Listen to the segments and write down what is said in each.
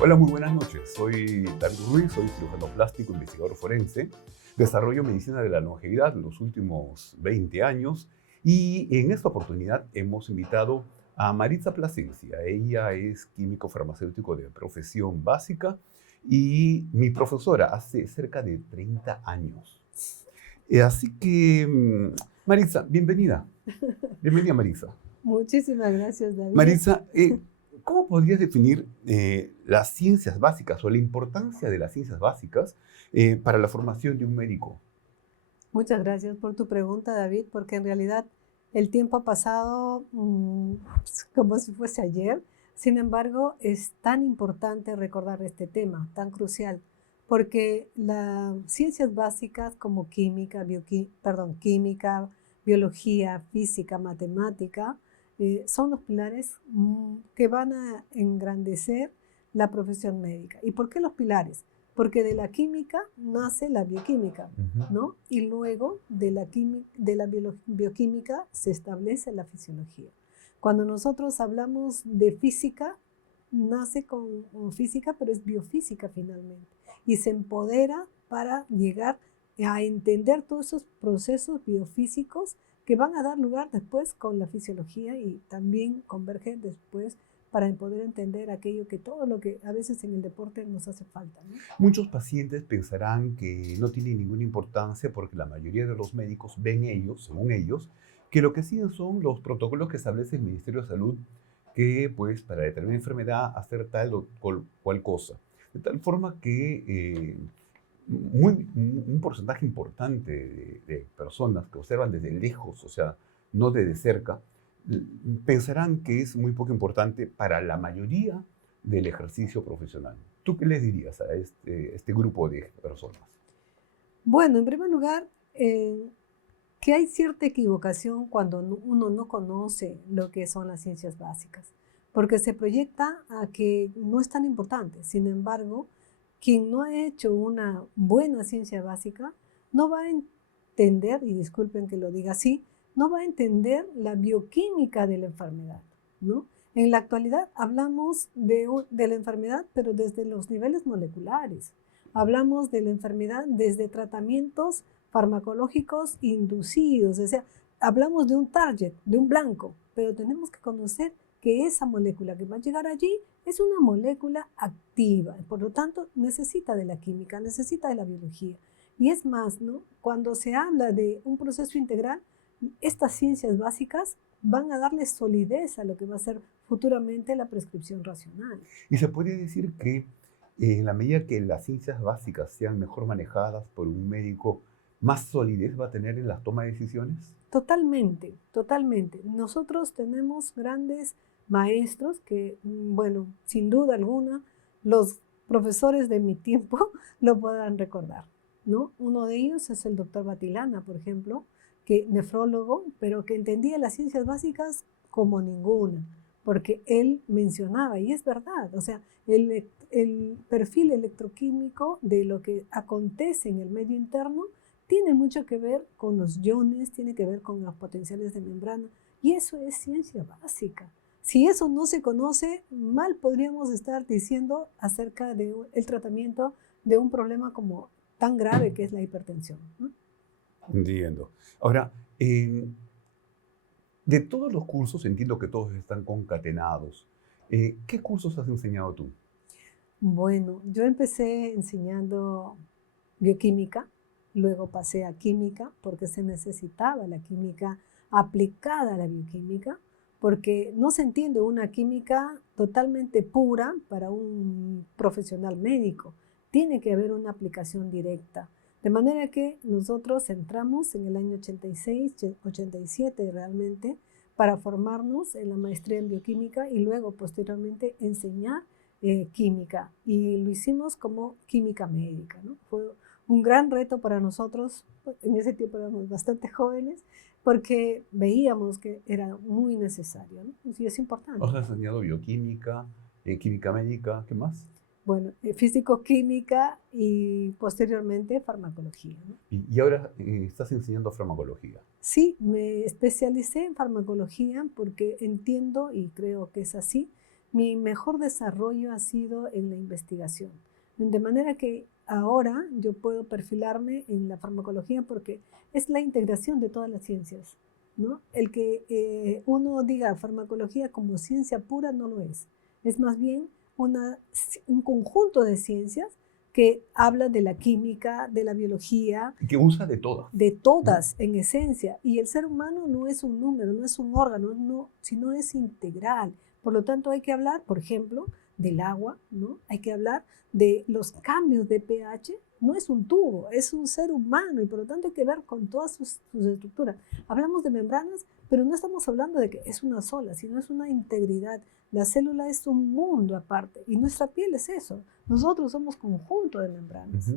Hola, muy buenas noches. Soy David Ruiz, soy cirujano plástico, investigador forense. Desarrollo medicina de la longevidad en los últimos 20 años y en esta oportunidad hemos invitado a Maritza Plasencia. Ella es químico farmacéutico de profesión básica y mi profesora hace cerca de 30 años. Así que, Maritza, bienvenida. Bienvenida, Maritza. Muchísimas gracias, David. Maritza, ¿cómo podrías definir las ciencias básicas o la importancia de las ciencias básicas para la formación de un médico? Muchas gracias por tu pregunta, David, porque en realidad el tiempo ha pasado como si fuese ayer. Sin embargo, es tan importante recordar este tema, tan crucial, porque las ciencias básicas como química, biología, física, matemática, son los pilares que van a engrandecer la profesión médica. ¿Y por qué los pilares? Porque de la química nace la bioquímica, ¿no? Y luego de la bioquímica se establece la fisiología. Cuando nosotros hablamos de física, nace con física, pero es biofísica finalmente. Y se empodera para llegar a entender todos esos procesos biofísicos que van a dar lugar después con la fisiología y también convergen después para poder entender aquello que todo lo que a veces en el deporte nos hace falta, ¿no? Muchos pacientes pensarán que no tiene ninguna importancia porque la mayoría de los médicos ven ellos, según ellos, que lo que siguen son los protocolos que establece el Ministerio de Salud, que pues para determinada enfermedad hacer tal o cual cosa. De tal forma que un porcentaje importante de personas que observan desde lejos, o sea, no desde cerca, pensarán que es muy poco importante para la mayoría del ejercicio profesional. ¿Tú qué les dirías a este grupo de personas? Bueno, en primer lugar, que hay cierta equivocación cuando uno no conoce lo que son las ciencias básicas, porque se proyecta a que no es tan importante. Sin embargo, quien no ha hecho una buena ciencia básica no va a entender, y disculpen que lo diga así, no va a entender la bioquímica de la enfermedad, ¿no? En la actualidad hablamos de la enfermedad, pero desde los niveles moleculares. Hablamos de la enfermedad desde tratamientos farmacológicos inducidos, o sea, hablamos de un target, de un blanco, pero tenemos que conocer que esa molécula que va a llegar allí es una molécula activa, por lo tanto necesita de la química, necesita de la biología. Y es más, ¿no? Cuando se habla de un proceso integral, estas ciencias básicas van a darle solidez a lo que va a ser futuramente la prescripción racional. Y se puede decir que en la medida que las ciencias básicas sean mejor manejadas por un médico, más solidez va a tener en la toma de decisiones. Totalmente, totalmente. Nosotros tenemos grandes maestros que, bueno, sin duda alguna, los profesores de mi tiempo lo podrán recordar, ¿no? Uno de ellos es el doctor Batilana, por ejemplo, que nefrólogo, pero que entendía las ciencias básicas como ninguna, porque él mencionaba, y es verdad, o sea, el perfil electroquímico de lo que acontece en el medio interno tiene mucho que ver con los iones, tiene que ver con los potenciales de membrana, y eso es ciencia básica. Si eso no se conoce, mal podríamos estar diciendo acerca del tratamiento de un problema como tan grave que es la hipertensión, ¿no? Entiendo. Ahora, de todos los cursos, entiendo que todos están concatenados. ¿Qué cursos has enseñado tú? Bueno, yo empecé enseñando bioquímica, luego pasé a química porque se necesitaba la química aplicada a la bioquímica, porque no se entiende una química totalmente pura para un profesional médico. Tiene que haber una aplicación directa. De manera que nosotros entramos en el año 86, 87 realmente, para formarnos en la maestría en bioquímica y luego posteriormente enseñar química. Y lo hicimos como química médica, ¿no? Fue un gran reto para nosotros, en ese tiempo éramos bastante jóvenes, porque veíamos que era muy necesario, ¿no? Y es importante. ¿Os has enseñado bioquímica, química médica, qué más? Bueno, físico-química y posteriormente farmacología, ¿no? Y ahora estás enseñando farmacología. Sí, me especialicé en farmacología porque entiendo y creo que es así, mi mejor desarrollo ha sido en la investigación. De manera que ahora yo puedo perfilarme en la farmacología porque es la integración de todas las ciencias, ¿no? El que uno diga farmacología como ciencia pura no lo es. Es más bien un conjunto de ciencias que habla de la química, de la biología. Que usa de todas. De todas, en esencia. Y el ser humano no es un número, no es un órgano, no, sino es integral. Por lo tanto, hay que hablar, por ejemplo, del agua, ¿no? Hay que hablar de los cambios de pH. No es un tubo, es un ser humano y por lo tanto hay que ver con todas sus estructuras. Hablamos de membranas, pero no estamos hablando de que es una sola, sino es una integridad. La célula es un mundo aparte y nuestra piel es eso. Nosotros somos conjunto de membranas.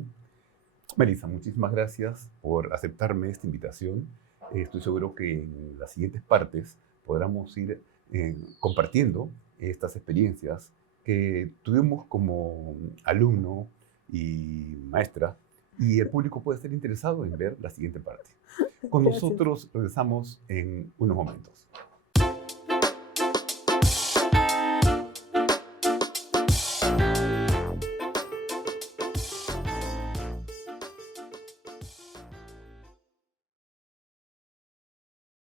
Melissa, muchísimas gracias por aceptarme esta invitación. Estoy seguro que en las siguientes partes podremos ir compartiendo estas experiencias que tuvimos como alumno y maestra, y el público puede estar interesado en ver la siguiente parte. Con nosotros regresamos en unos momentos.